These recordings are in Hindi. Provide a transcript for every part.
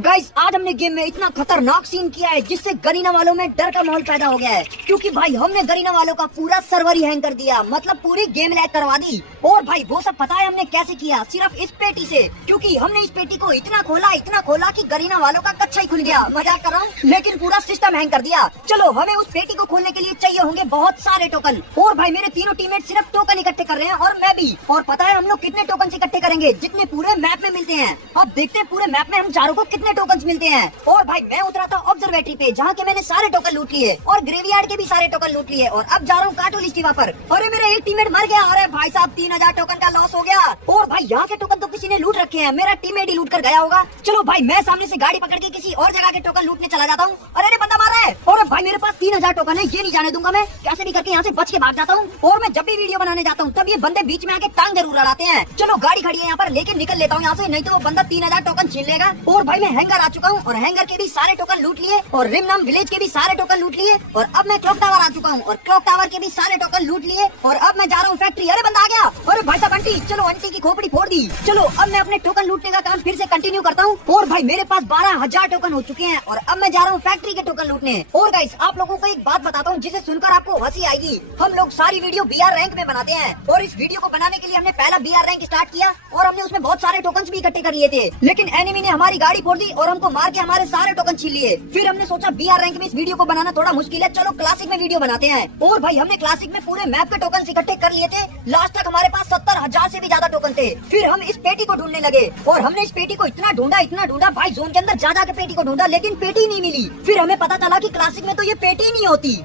गाइस आज हमने गेम में इतना खतरनाक सीन किया है जिससे गरीना वालों में डर का माहौल पैदा हो गया है। क्योंकि भाई हमने गरीना वालों का पूरा सर्वर ही हैंग कर दिया, मतलब पूरी गेम लैग करवा दी। और भाई वो सब पता है हमने कैसे किया, सिर्फ इस पेटी से। क्योंकि हमने इस पेटी को इतना खोला कि गरीना वालों का कच्चा ही खुल गया। मजाक कर रहा हूँ, लेकिन पूरा सिस्टम हैंग कर दिया। चलो हमें उस पेटी को खोलने के लिए चाहिए होंगे बहुत सारे टोकन। और भाई मेरे तीनों टीममेट सिर्फ टोकन इकट्ठे कर रहे हैं और मैं भी। और पता है हम लोग कितने टोकन इकट्ठे करेंगे, जितने पूरे मैप में मिलते हैं। अब देखते हैं पूरे मैप में हम चारों को कितने टोकन मिलते हैं। और भाई मैं उतरा था ऑब्जर्वेटरी पे, जहाँ के मैंने सारे टोकन लूट लिए और ग्रेवयार्ड के भी सारे टोकन लूट लिए। और अब जा रहा हूँ कार्टून स्टीवा पर। अरे मेरा एक टीममेट मर गया। अरे भाई साहब 3000 टोकन का लॉस हो गया। और भाई यहाँ के टोकन तो किसी ने लूट रखे हैं, मेरा टीममेट ही लूट कर गया होगा। चलो भाई मैं सामने से गाड़ी पकड़ के किसी और जगह के टोकन लूटने चला जाता हूँ। अरे बंदा मार रहा है। और भाई मेरे पास 3000 टोकन है, ये नहीं जाने दूंगा मैं। कैसे भी करके यहाँ से बच के भाग जाता हूँ। और मैं जब भी वीडियो बनाने जाता हूँ तब ये बंदे बीच में आके टांग जरूर अड़ाते हैं। चलो गाड़ी खड़ी है यहाँ पर, लेके निकल लेता हूँ यहाँ से, नहीं तो वो बंदा 3000 टोकन छीन लेगा। और भाई मैं हैंगर आ चुका हूँ और हैंगर के भी सारे टोकन लूट लिए और रिमनाम विलेज के भी सारे टोकन लूट लिए। और अब मैं क्लॉक टावर आ चुका हूँ और क्लॉक टावर के भी सारे टोकन लूट लिए। और अब मैं जा रहा हूँ फैक्ट्री। अरे बंदा आ गया। अरे भाई साहब आंटी, चलो आंटी की खोपड़ी फोड़ दी। चलो अब मैं अपने टोकन लूटने का काम फिर से कंटिन्यू करता हूँ। और भाई मेरे पास 12000 टोकन हो चुके हैं और अब मैं जा रहा हूँ फैक्ट्री के टोकन लूटने। और गाइस आप लोगों को एक बात बताता हूँ जिसे सुनकर आपको हंसी आएगी। हम लोग सारी वीडियो BR रैंक में बनाते हैं और इस वीडियो को बनाने के लिए हमने पहला BR रैंक स्टार्ट किया और हमने उसमें बहुत सारे टोकन भी इकट्ठे कर लिए थे। लेकिन एनिमी ने हमारी गाड़ी फोड़ दी और हमको मार के हमारे सारे टोकन छीन लिए। फिर हमने सोचा BR रैंक में इस वीडियो को बनाना थोड़ा मुश्किल है, चलो क्लासिक में वीडियो बनाते हैं। और भाई हमने क्लासिक में पूरे मैप के टोकन इकट्ठे कर लिए थे। लास्ट तक हमारे पास 70000 से भी ज्यादा टोकन थे। फिर हम इस पेटी को ढूंढने लगे और हमने इस पेटी को इतना ढूंढा भाई, जोन के अंदर जा के पेटी को ढूंढा, लेकिन पेटी नहीं मिली। फिर हमें पता चला कि क्लासिक में तो ये पेटी नहीं होती।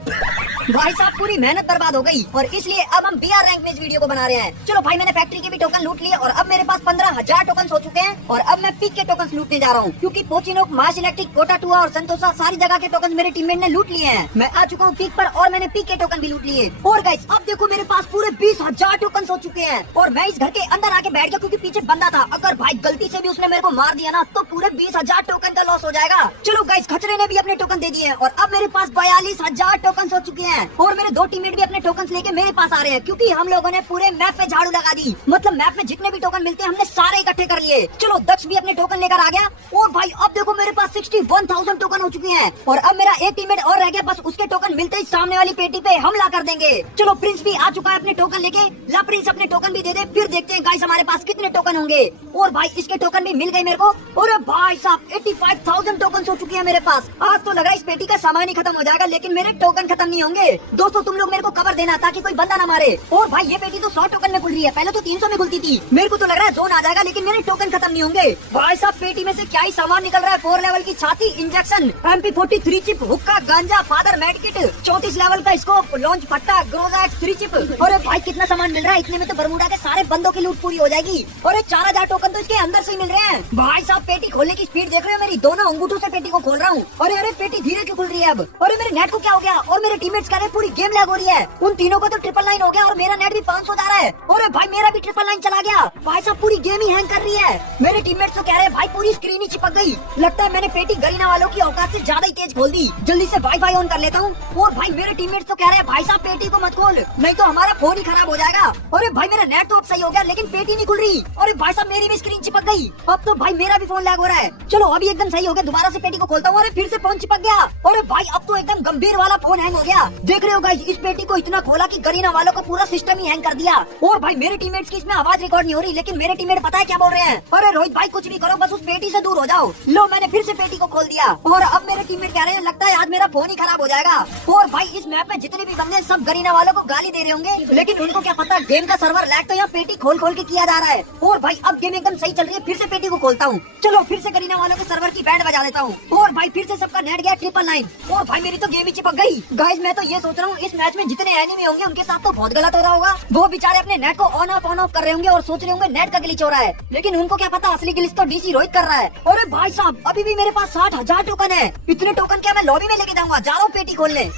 भाई साहब पूरी मेहनत बर्बाद हो गई और इसलिए अब हम BR रैंक में इस वीडियो को बना रहे हैं। चलो भाई मैंने फैक्ट्री के भी टोकन लूट लिए और अब मेरे पास 15000 टोकन हो चुके हैं। और अब मैं पीक के टोकन लूटने जा रहा हूँ, क्योंकि पोचिनोक, मार्स इलेक्ट्रिक, कोटा टुआ और संतोषा सारी जगह के टोकन मेरे टीममेट ने लूट लिए हैं। मैं आ चुका हूँ पीक पर और मैंने पीक के टोकन भी लूट लिए। और गाइस अब देखो मेरे पास पूरे 20000 टोकन हो चुके हैं और मैं इस घर के अंदर आके बैठ गया क्योंकि पीछे बंदा था। अगर भाई गलती से भी उसने मेरे को मार दिया ना तो पूरे 20000 टोकन का लॉस हो जाएगा। चलो गाइस खचरे ने भी अपने टोकन दे दिए और अब मेरे पास 42000 टोकन हो चुके हैं। और मेरे दो टीममेट भी अपने टोकन लेके मेरे पास आ रहे हैं, क्योंकि हम लोगों ने पूरे मैप पे झाड़ू लगा दी। मतलब मैप में जितने भी टोकन मिलते हैं हमने सारे इकट्ठे कर लिए। चलो दक्ष भी अपने टोकन लेकर आ गया। और भाई अब देखो मेरे पास 61000 टोकन हो चुके हैं और अब मेरा एक टीममेट और रह गया, बस उसके टोकन मिलते ही सामने वाली पेटी पे हमला कर देंगे। चलो प्रिंस भी आ चुका है अपने टोकन लेके। ला प्रिंस अपने टोकन भी दे दे, फिर देखते हैं गाइस हमारे पास कितने टोकन होंगे। और भाई इसके टोकन भी मिल गए मेरे को। और भाई साहब 85000 टोकन हो चुके हैं मेरे पास। आज तो लग रहा है इस पेटी का सामान ही खत्म हो जाएगा, लेकिन मेरे टोकन खत्म नहीं होंगे। दोस्तों तुम लोग मेरे को कवर देना ताकि कोई बंदा ना मारे। और भाई ये पेटी तो 100 टोकन में खुल रही है, पहले तो 300 में खुलती थी। मेरे को तो लग रहा है जोन आ जाएगा, लेकिन मेरे टोकन खत्म नहीं होंगे। भाई साहब पेटी में से क्या ही सामान निकल रहा है। 4 लेवल की छाती, इंजेक्शन, MP43 चिप, हुक्का, गांजा, फादर मेड किट, 34 लेवल का स्कोप, लॉन्च फट्टा, ग्रोजा 3 चिप। अरे भाई कितना सामान मिल रहा है, इतने में तो बरमूडा के सारे बंदों की लूट पूरी हो जाएगी। और 4000 टोकन तो इसके अंदर से ही मिल रहे हैं। भाई साहब पेटी खोलने की स्पीड देख रहे हो मेरी, दोनों अंगूठों से पेटी को खोल रहा हूँ। अरे पेटी धीरे क्यों खुल रही है अब। अरे मेरे नेट को क्या हो गया और मेरे टीममेट्स कह रहे हैं पूरी गेम लैग हो रही है। उन तीनों को तो 999 हो गया और मेरा नेट भी 500 जा रहा है। अरे भाई मेरा भी 999 चला गया। भाई साहब पूरी गेम ही हैंग कर रही है। मेरे टीममेट्स तो कह रहे हैं भाई पूरी स्क्रीन ही चिपक गई। लगता है मैंने पेटी गरीना वालों की औकात से ज्यादा ही तेज खोल दी। जल्दी से वाईफाई ऑन कर लेता हूँ। और भाई मेरे टीममेट्स तो कह रहे हैं भाई साहब पेटी को मत खोल, नहीं तो हमारा फोन ही खराब हो जाएगा। अरे भाई मेरा नेट तो अब सही हो गया, लेकिन पेटी नहीं खुल रही। अरे भाई साहब मेरी भी स्क्रीन चिपक गई। अब तो भाई मेरा भी फोन लैग हो रहा है। चलो अभी एकदम सही हो गया, दोबारा से पेटी को खोलता हूँ। अरे फिर से फोन चिपक गया। अरे भाई अब तो एकदम गंभीर वाला फोन हैंग हो गया। देख रहे हो गाइस इस पेटी को इतना खोला कि गरीना वालों का पूरा सिस्टम ही हैंग कर दिया। और भाई मेरे टीममेट्स की इसमें आवाज रिकॉर्ड नहीं हो रही, लेकिन मेरे टीममेट पता है क्या बोल रहे हैं। अरे रोहित भाई कुछ भी करो, बस उस पेटी से दूर हो जाओ। लो मैंने फिर से पेटी को खोल दिया और अब मेरे टीममेट कह रहे हैं लगता है आज मेरा फोन ही खराब हो जाएगा। और भाई इस मैप में जितने भी बंदे सब गरीना वालों को गाली दे रहे होंगे, लेकिन उनको क्या पता गेम का सर्वर लैग तो यहाँ पेटी खोल के किया जा रहा है। और भाई अब गेम एकदम सही चल रही है, फिर से पेटी को खोलता हूँ। चलो फिर से गरीना वालों के सर्वर की बैंड बजा देता हूँ। और भाई फिर से सबका नेट गया 999। और भाई मेरी तो गेम ही चिपक गई। गाइस मैं तो ये सोच रहा हूँ इस मैच में जितने एनिमी होंगे उनके साथ तो बहुत गलत हो रहा होगा। वो बेचारे अपने नेट को ऑन ऑफ कर रहे होंगे और सोच रहे होंगे नेट का ग्लिच हो रहा है, लेकिन उनको क्या पता असली ग्लिच तो डीसी रोहित कर रहा है। अरे भाई साहब अभी भी मेरे पास 60000 टोकन है। इतने टोकन क्या मैं लॉबी में लेके जाऊंगा, जा रहा हूँ पेटी खोलने।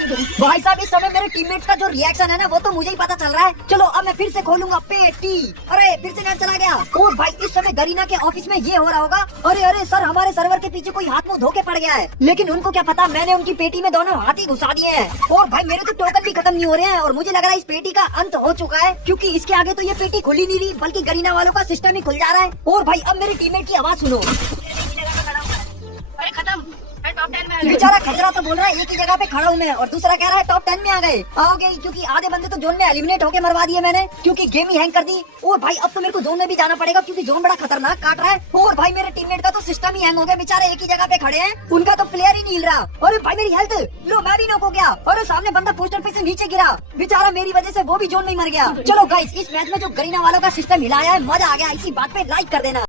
भाई साहब इस समय मेरे टीममेट्स का जो रिएक्शन है ना वो तो मुझे ही पता चल रहा है। चलो अब मैं फिर से खोलूंगा पेटी। अरे फिर से नेट चला गया। और भाई इस समय गरीना के ऑफिस में ये हो रहा होगा, अरे सर हमारे सर्वर के पीछे कोई हाथ मुंह धो के पड़ गया है। लेकिन उनको क्या पता मैंने उनकी पेटी में दोनों हाथ ही घुसा दिए हैं। और भाई मेरे तो टोकन भी खत्म नहीं हो रहे हैं और मुझे लग रहा है इस पेटी का अंत हो चुका है, क्योंकि इसके आगे तो ये पेटी खुली नहीं रही बल्कि गरीना वालों का सिस्टम ही खुल जा रहा है। और भाई अब मेरे टीममेट की आवाज सुनो। टॉप 10 में आ गए। बेचारा खतरा तो बोल रहा है एक ही जगह पे खड़ा हूँ मैं, और दूसरा कह रहा है टॉप 10 में आ गए। आओगे क्योंकि आधे बंदे तो जोन में एलिमिनेट होके मरवा दिए मैंने, क्योंकि गेम ही हैंग कर दी। और भाई अब तो मेरे को जोन में भी जाना पड़ेगा, क्योंकि जोन बड़ा खतरनाक काट रहा है। और भाई मेरे टीममेट का तो सिस्टम ही हैंग हो गया, बेचारे एक ही जगह पे खड़े हैं, उनका तो प्लेयर ही नहीं हिल रहा। अरे भाई मेरी हेल्थ लो, मैं भी नॉक हो गया। और सामने बंदा पोस्टर पे से नीचे गिरा, बेचारा मेरी वजह से वो भी जोन में मर गया। चलो गाइस, इस मैच में जो गरीना वालों का सिस्टम हिलाया है, मजा आ गया। इसी बात पे लाइक कर देना।